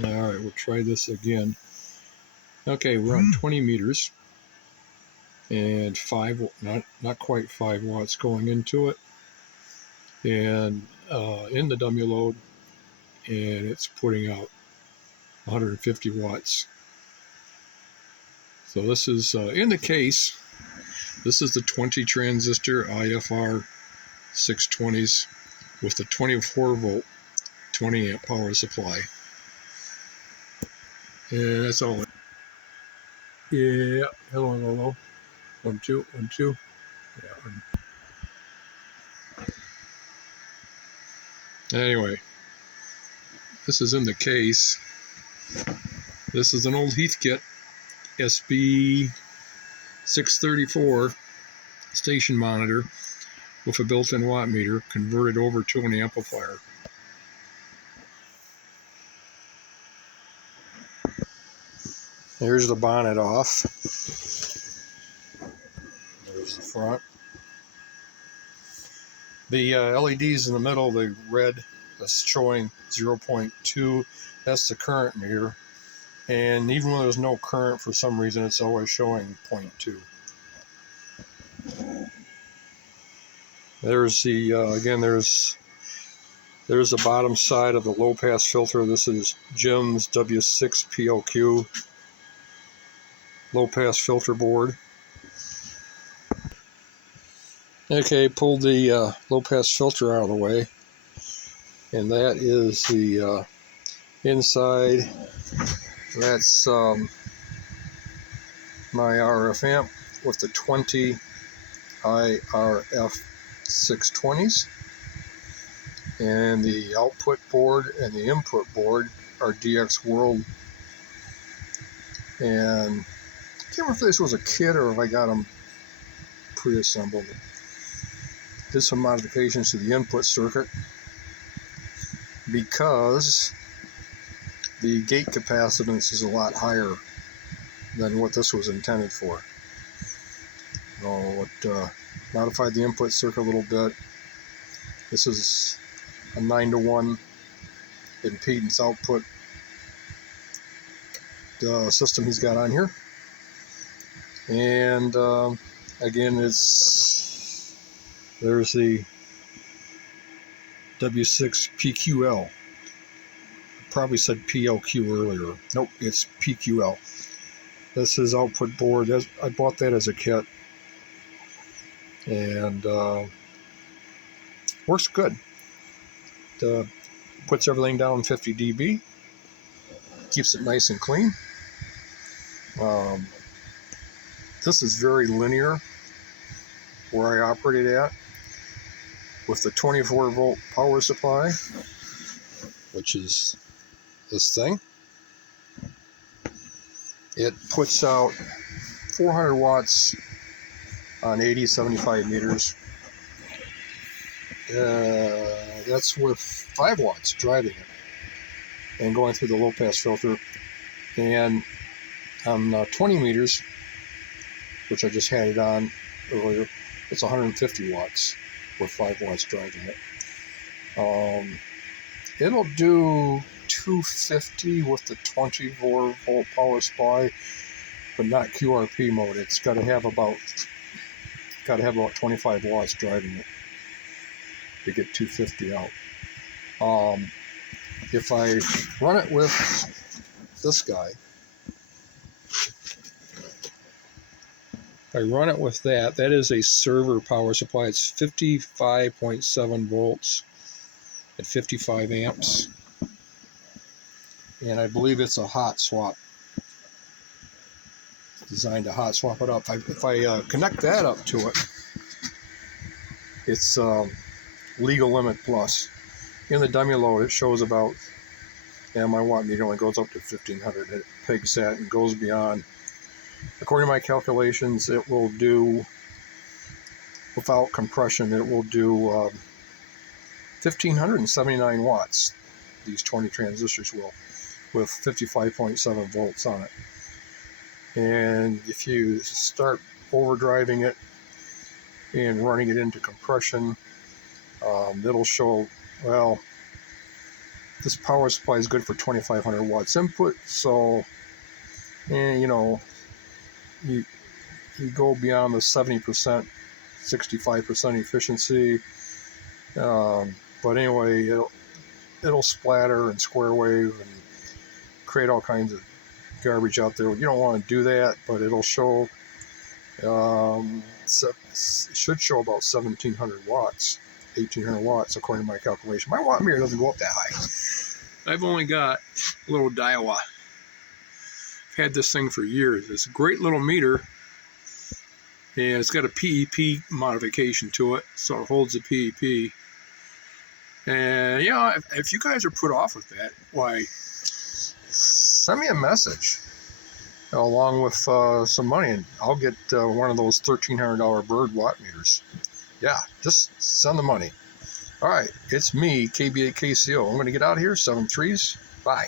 Alright, we'll try this again. Okay, we're on 20 meters and not quite 5 watts going into it, and in the dummy load, and it's putting out 150 watts. So this is in the case. This is the 20 transistor IFR 620s with the 24 volt 20 amp power supply, and that's all. Yeah, hello. 1 2 1 2. Yeah. Anyway, this is in the case. This is an old Heathkit SB-634 station monitor with a built-in watt meter converted over to an amplifier. Here's the bonnet off. There's the front. The LEDs in the middle, the red, that's showing 0.2. That's the current meter. And even when there's no current, for some reason, it's always showing 0.2. There's the, again, there's the bottom side of the low-pass filter. This is Jim's W6POQ low-pass filter board. Okay, pulled the low-pass filter out of the way, and that is the inside. That's my RF amp with the 20 IRF 620s, and the output board and the input board are DX World. And I can't remember if this was a kit or if I got them pre-assembled. Did some modifications to the input circuit because the gate capacitance is a lot higher than what this was intended for. So it modified the input circuit a little bit. This is a 9-to-1 impedance output system he's got on here. And again, there's the W6PQL. Probably said PLQ earlier. Nope, it's PQL. This is output board. I bought that as a kit, and works good. Puts everything down 50 dB. Keeps it nice and clean. This is very linear where I operate it at, with the 24 volt power supply, which is this thing. It puts out 400 watts on 75 meters. That's with 5 watts driving it and going through the low pass filter. And on 20 meters, which I just had it on earlier, it's 150 watts with 5 watts driving it. It'll do 250 with the 24 volt power supply, but not QRP mode. It's got to have about 25 watts driving it to get 250 out. If I run it with this guy, that is a server power supply. It's 55.7 volts at 55 amps. And I believe it's a hot swap. It's designed to hot swap it up. If I connect that up to it, it's legal limit plus. In the dummy load, it shows about, my watt meter only goes up to 1500. It pegs that and goes beyond. According to my calculations, it will do, without compression, it will do 1579 watts. These 20 transistors will, with 55.7 volts on it. And if you start overdriving it and running it into compression, it'll show, well, this power supply is good for 2,500 watts input. So, you know, you go beyond the 70%, 65% efficiency. But anyway, it'll splatter and square wave and create all kinds of garbage out there. You don't want to do that, but it'll show. It should show about 1,700 watts, 1,800 watts according to my calculation. My watt meter doesn't go up that high. I've only got a little Daiwa. I've had this thing for years. It's a great little meter, and it's got a PEP modification to it, so it holds the PEP. And yeah, if you guys are put off with that, why, send me a message along with some money, and I'll get one of those $1,300 bird watt meters. Yeah, just send the money. All right, it's me, KB8KCO. I'm going to get out of here. 7 3s. Bye.